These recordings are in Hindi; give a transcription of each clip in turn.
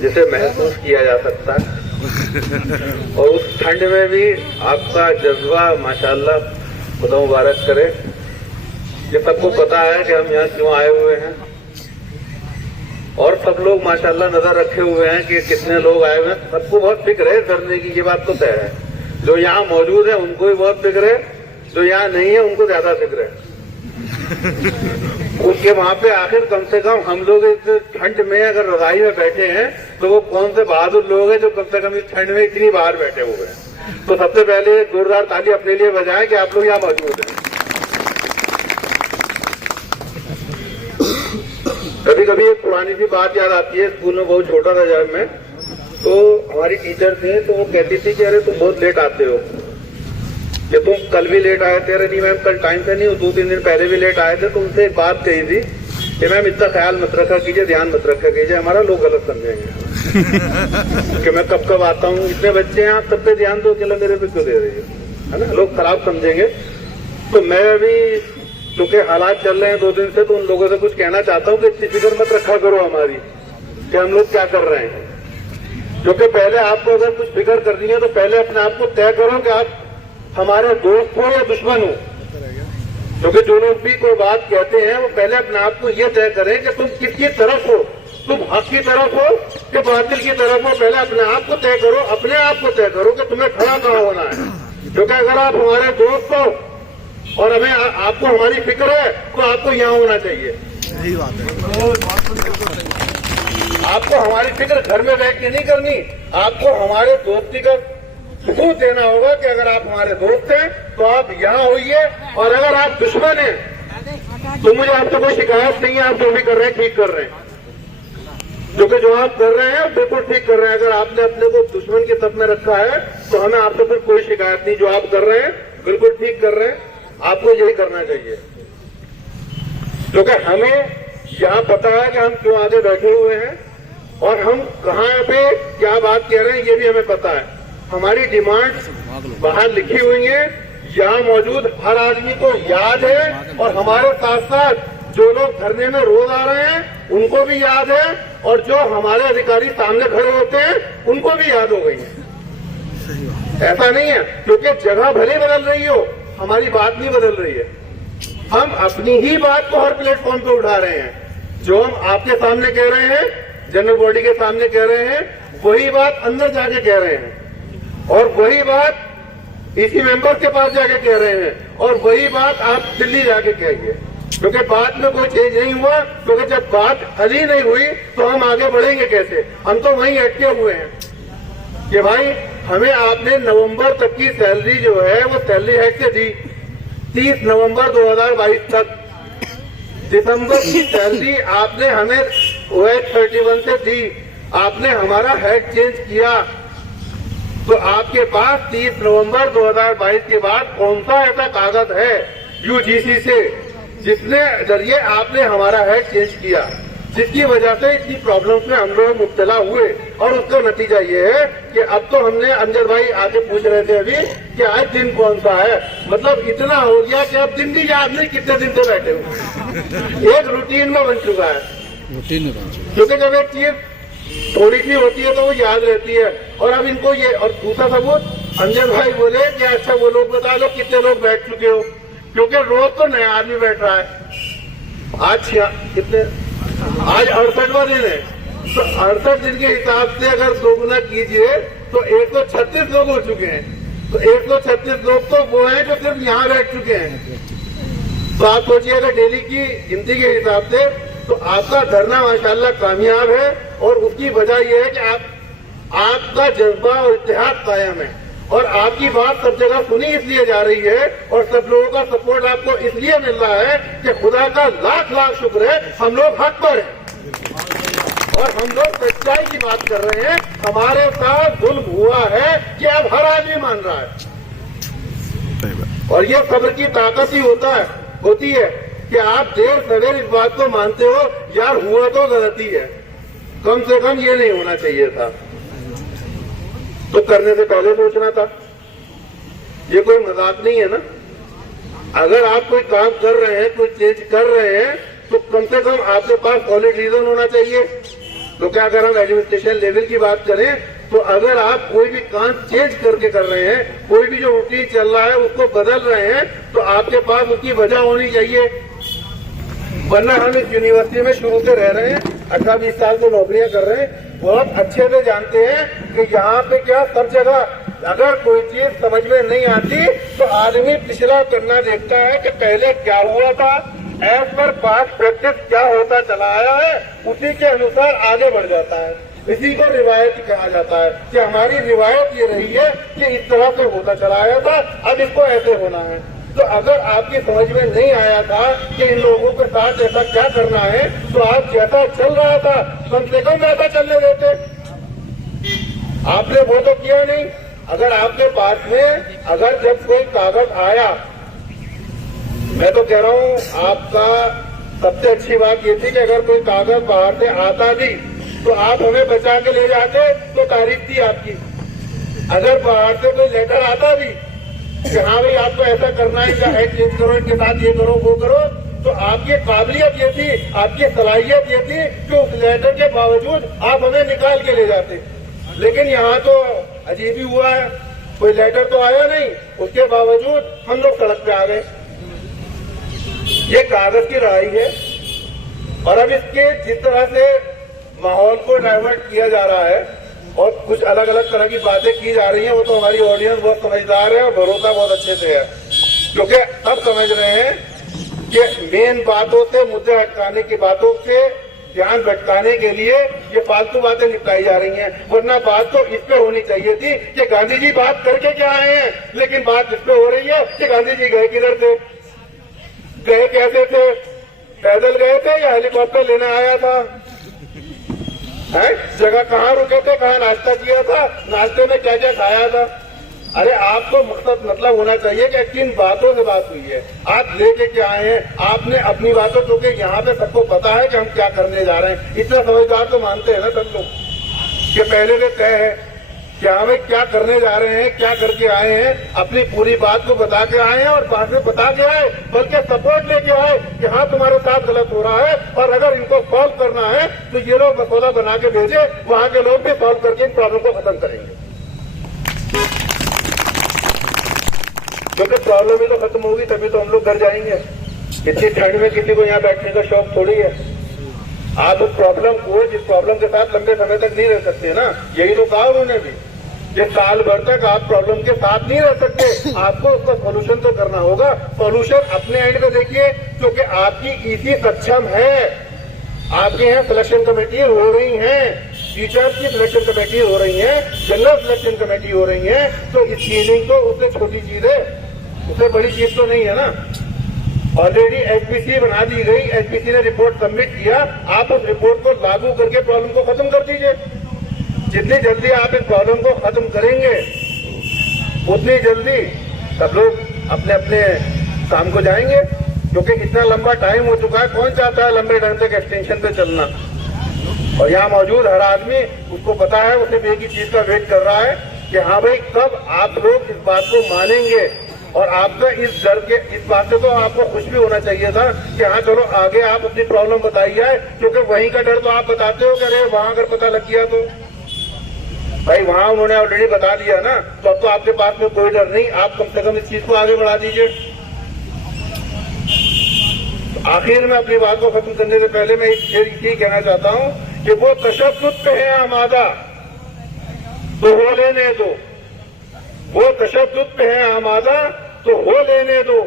जिसे महसूस किया जा सकता है। और उस ठंड में भी आपका जज्बा माशाल्लाह खुदा मुबारक करे। ये सबको पता है कि हम यहाँ क्यों आए हुए हैं, और सब लोग माशाल्लाह नजर रखे हुए हैं कि कितने लोग आए हुए हैं। सबको बहुत फिक्र है धरने की, ये बात तो तय है। जो यहाँ मौजूद है उनको भी बहुत फिक्र है, जो यहाँ नहीं है उनको ज्यादा फिक्र है। उनके वहां पे आखिर कम से कम हम लोग इस ठंड में अगर रजाई में बैठे हैं तो वो कौन से बहादुर लोग हैं जो कम से कम इस ठंड में इतनी बाहर बैठे हुए हैं। तो सबसे पहले जोरदार ताली अपने लिए बजाएं कि आप लोग यहाँ मौजूद हैं। कभी कभी एक पुरानी सी बात याद आती है। स्कूल में बहुत छोटा था जब मैं, तो हमारी टीचर थी, तो वो कहती थी कि अरे तुम बहुत लेट आते हो, कि तुम कल भी लेट आए थे। अरे नहीं मैम, कल टाइम से नहीं, 2-3 दिन पहले भी लेट आए थे। तो उनसे एक बात कही थी कि मैम इतना ख्याल मत रखा कीजिए, ध्यान मत रखा कीजिए, हमारा लोग गलत समझेंगे कि मैं कब कब आता हूँ। इतने बच्चे हैं, आप सब पे ध्यान दो, अकेला मेरे पे क्यों दे रही है ना, लोग खराब समझेंगे। तो मैं अभी क्योंकि हालात चल रहे हैं 2 दिन से, तो उन लोगों से कुछ कहना चाहता हूँ कि इतनी फिक्र मत रखा करो हमारी कि हम लोग क्या कर रहे हैं। क्योंकि पहले आपको अगर कुछ फिक्र करनी है तो पहले अपने आप को तय करो कि आप हमारे दोस्त हो या दुश्मन हो। क्योंकि जो लोग भी कोई बात कहते हैं वो पहले अपने आप को ये तय करें कि तुम किसकी तरफ हो, तुम हक की तरफ हो कि बातिल की तरफ हो। पहले अपने आप को तय करो, अपने आप को तय करो कि तुम्हें खड़ा कहाँ होना है। क्योंकि अगर आप हमारे दोस्त हो और हमें आपको हमारी फिक्र है तो आपको यहाँ होना चाहिए। सही बात है। आपको हमारी फिक्र घर में बैठ के नहीं करनी, आपको हमारे दोस्ती का सबूत देना होगा कि अगर आप हमारे दोस्त हैं तो आप यहाँ होइए, और अगर आप दुश्मन हैं तो मुझे आपसे कोई शिकायत नहीं है। आप जो भी कर रहे हैं ठीक कर रहे हैं, क्योंकि जो आप कर रहे हैं बिल्कुल ठीक कर रहे हैं। अगर आपने अपने को दुश्मन के तब में रखा है तो हमें आपसे फिर कोई शिकायत नहीं। जो आप कर रहे हैं बिल्कुल ठीक कर रहे हैं, आपको यही करना चाहिए। क्योंकि हमें यहाँ पता है कि हम क्यों आगे बैठे हुए हैं और हम कहाँ पे क्या बात कह रहे हैं ये भी हमें पता है। हमारी डिमांड्स बाहर लिखी हुई हैं, यहाँ मौजूद हर आदमी को याद है, और हमारे साथ साथ जो लोग धरने में रोज आ रहे हैं उनको भी याद है, और जो हमारे अधिकारी सामने खड़े होते हैं उनको भी याद हो गई है। ऐसा नहीं है क्योंकि जगह भले बदल रही हो, हमारी बात नहीं बदल रही है। हम अपनी ही बात को हर प्लेटफॉर्म पे उठा रहे हैं। जो हम आपके सामने कह रहे हैं, जनरल बॉडी के सामने कह रहे हैं, वही बात अंदर जाके कह रहे हैं, और वही बात इसी मेंबर के पास जाके कह रहे हैं, और वही बात आप दिल्ली जाके कहिए। क्योंकि बात में कोई चेंज नहीं हुआ, क्योंकि जब बात हल ही नहीं हुई तो हम आगे बढ़ेंगे कैसे। हम तो वहीं अटके हुए हैं कि भाई हमें आपने नवंबर तक की सैलरी जो है वो सैलरी हैक से दी, 30 नवंबर 2022 तक। दिसंबर की सैलरी आपने हमें OH 31 से दी, आपने हमारा हेड चेंज किया, तो आपके पास 30 नवंबर 2022 के बाद कौन सा ऐसा कागज है UGC से जिसने जरिए आपने हमारा हेड चेंज किया, जिसकी वजह से इतनी प्रॉब्लम्स में हम लोग मुब्तला हुए। और उसका नतीजा ये है कि अब तो हमने, अंजद भाई आके पूछ रहे थे अभी कि आज दिन कौन सा है, मतलब इतना हो गया कि अब दिन भी याद नहीं कितने दिन से बैठे हुए। एक रूटीन में बन चुका है, रूटीन में बन चुका। क्योंकि जब एक चीज थोड़ी सी होती है तो वो याद रहती है। और अब इनको ये, और दूसरा सबूत, अंजद भाई बोले कि अच्छा वो लोग बता दो कितने लोग बैठ चुके हो, क्योंकि रोज तो नया आदमी बैठ रहा है। आज कितने, आज 68वां दिन है, तो 68 दिन के हिसाब से अगर 2 गुना कीजिए तो 136 लोग हो चुके हैं। तो 136 लोग तो वो हैं जो सिर्फ यहाँ बैठ चुके हैं। तो आप सोचिए अगर डेली की गिनती के हिसाब से तो आपका धरना माशाल्लाह कामयाब है, और उसकी वजह यह है कि आपका जज्बा और इत्तेहाद कायम है, और आपकी बात सब जगह सुनी इसलिए जा रही है, और सब लोगों का सपोर्ट आपको इसलिए मिल रहा है कि खुदा का लाख लाख शुक्र है हम लोग हक पर हैं और हम लोग सच्चाई की बात कर रहे हैं। हमारे साथ जुल्म हुआ है कि अब हर आदमी मान रहा है, और ये सब्र की ताकत ही होती है कि आप देर सवेर इस बात को मानते हो यार हुआ तो गलती है, कम से कम ये नहीं होना चाहिए था, तो करने से पहले सोचना था। ये कोई मजाक नहीं है ना। अगर आप कोई काम कर रहे हैं, कोई चेंज कर रहे हैं, तो कम से कम आपके पास सॉलिड रीजन होना चाहिए। क्योंकि अगर हम एडमिनिस्ट्रेशन लेवल की बात करें तो अगर आप कोई भी काम चेंज करके कर रहे हैं, कोई भी जो रूटीन चल रहा है उसको बदल रहे हैं, तो आपके पास उसकी वजह होनी चाहिए। वरना हम इस यूनिवर्सिटी में शुरू से रह रहे हैं, 18-20 साल से नौकरियां कर रहे हैं, बहुत अच्छे से जानते हैं कि यहाँ पे क्या सब जगह अगर कोई चीज समझ में नहीं आती तो आदमी पिछला करना देखता है कि पहले क्या हुआ था, एज पर पास्ट प्रैक्टिस क्या होता चला आया है, उसी के अनुसार आगे बढ़ जाता है। इसी को रिवायत कहा जाता है कि हमारी रिवायत ये रही है कि इस तरह से होता चला आया था, अब इसको ऐसे होना है। तो अगर आपकी समझ में नहीं आया था कि इन लोगों के साथ ऐसा क्या करना है, तो आप जैसा चल रहा था कम से कम ऐसा चलने देते। आपने वो तो किया नहीं। अगर आपके पास में अगर जब कोई कागज आया, मैं तो कह रहा हूं आपका सबसे अच्छी बात ये थी कि अगर कोई कागज बाहर से आता भी तो आप हमें बचा के ले जाते तो तारीफ थी आपकी। अगर बाहर से कोई लेटर आता भी कि हाँ भाई आपको ऐसा करना है, या हेड चेंज करो, इनके साथ ये करो वो करो, तो आपकी काबिलियत ये थी, आपकी सलाहियत ये थी कि उस लेटर के बावजूद आप हमें निकाल के ले जाते। लेकिन यहाँ तो अजीब ही हुआ है, कोई लेटर तो आया नहीं, उसके बावजूद हम लोग सड़क पे आ गए। ये कागज की लड़ाई है। और अब इसके जिस तरह से माहौल को डाइवर्ट किया जा रहा है और कुछ अलग अलग तरह की बातें की जा रही हैं, वो तो हमारी ऑडियंस बहुत समझदार है और भरोसा बहुत अच्छे से है, क्योंकि अब समझ रहे हैं कि मेन बातों से, मुद्दे हटकाने की बातों से ध्यान भटकाने के लिए ये फालतू बातें निपटाई जा रही हैं। वरना बात तो इस पे होनी चाहिए थी कि गांधी जी बात करके क्या आए हैं, लेकिन बात इस पे हो रही है कि गांधी जी गए किधर थे, गए कैसे थे, पैदल गए थे या हेलीकॉप्टर लेने आया था, है जगह कहाँ रुके थे, कहाँ नाश्ता किया था, नाश्ते में क्या क्या खाया था। अरे आपको मतलब होना चाहिए कि किन बातों से बात हुई है, आप लेके क्या आए हैं। आपने अपनी बातों, क्योंकि यहाँ पे सबको पता है कि हम क्या करने जा रहे हैं, इतना समझदार तो मानते हैं ना सब लोग कि पहले से तय है कि हमें क्या करने जा रहे हैं, क्या करके आए हैं। अपनी पूरी बात को बता के आए हैं और बाद में बता के आए, बल्कि सपोर्ट लेके आए कि हाँ तुम्हारे साथ गलत हो रहा है और अगर इनको सॉल्व करना है तो ये लोग मसौदा बना के भेजे, वहां के लोग भी सॉल्व करके इन प्रॉब्लम को खत्म करेंगे। क्योंकि प्रॉब्लम ही तो खत्म होगी तभी तो हम लोग घर जाएंगे। इतनी ठंड में किसी को यहाँ बैठने का शौक थोड़ी है। आप उस प्रॉब्लम को, जिस प्रॉब्लम के साथ लंबे समय तक नहीं रह सकते ना, यही तो कहा उन्होंने भी, ये साल भर तक आप प्रॉब्लम के साथ नहीं रह सकते, आपको उसका सॉल्यूशन तो करना होगा। सॉल्यूशन अपने एंड में देखिए, क्योंकि आपकी ईसी सक्षम है। आपके यहाँ सिलेक्शन कमेटी हो रही है, टीचर्स की सिलेक्शन कमेटी हो रही है, जनरल सिलेक्शन कमेटी हो रही है, तो स्क्रीनिंग तो उससे छोटी चीज है, उससे बड़ी चीज तो नहीं है ना। ऑलरेडी एचपीसी बना दी गई, एचपीसी ने रिपोर्ट सबमिट किया, आप उस रिपोर्ट को लागू करके प्रॉब्लम को खत्म कर दीजिए। जितनी जल्दी आप इस प्रॉब्लम को खत्म करेंगे उतनी जल्दी सब लोग अपने अपने काम को जाएंगे, क्योंकि इतना लंबा टाइम हो चुका है। कौन चाहता है लंबे टाइम तक एक्सटेंशन पे चलना। और यहाँ मौजूद हर आदमी उसको पता है, उसे एक ही चीज का वेट कर रहा है कि हाँ भाई कब आप लोग इस बात को मानेंगे। और आपका इस डर के, इस बात से तो आपको खुश भी होना चाहिए था कि हाँ चलो आगे आप अपनी प्रॉब्लम बताइए, क्योंकि वहीं का डर तो आप बताते हो कि अरे वहां अगर पता लग गया तो। भाई वहां उन्होंने ऑलरेडी बता दिया ना, तो अब तो आपके पास में कोई डर नहीं, आप कम से कम इस चीज को आगे बढ़ा दीजिए। तो आखिर में अपनी बात को खत्म करने से पहले मैं एक चीज कहना चाहता हूं कि वो तशद्दुद पे है आमादा तो हो लेने दो, वो तशद्दुद पे है आमादा तो हो लेने दो,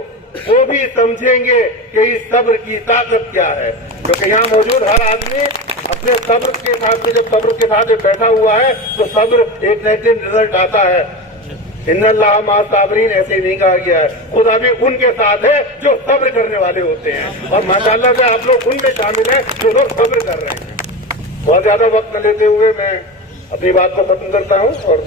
वो भी समझेंगे कि इस सब्र की ताकत क्या है। क्योंकि यहाँ मौजूद हर आदमी अपने सब्र के साथ में, जब सब्र के साथ बैठा हुआ है तो सब्र एक न एक दिन रिजल्ट आता है। इन्नल्लाह मा साबरीन ऐसे ही नहीं कहा गया है, खुदा भी उनके साथ है जो सब्र करने वाले होते हैं। और माशाअल्लाह से आप लोग उनमें शामिल हैं जो लोग सब्र कर रहे हैं। बहुत ज्यादा वक्त न लेते हुए मैं अपनी बात को खत्म करता हूँ और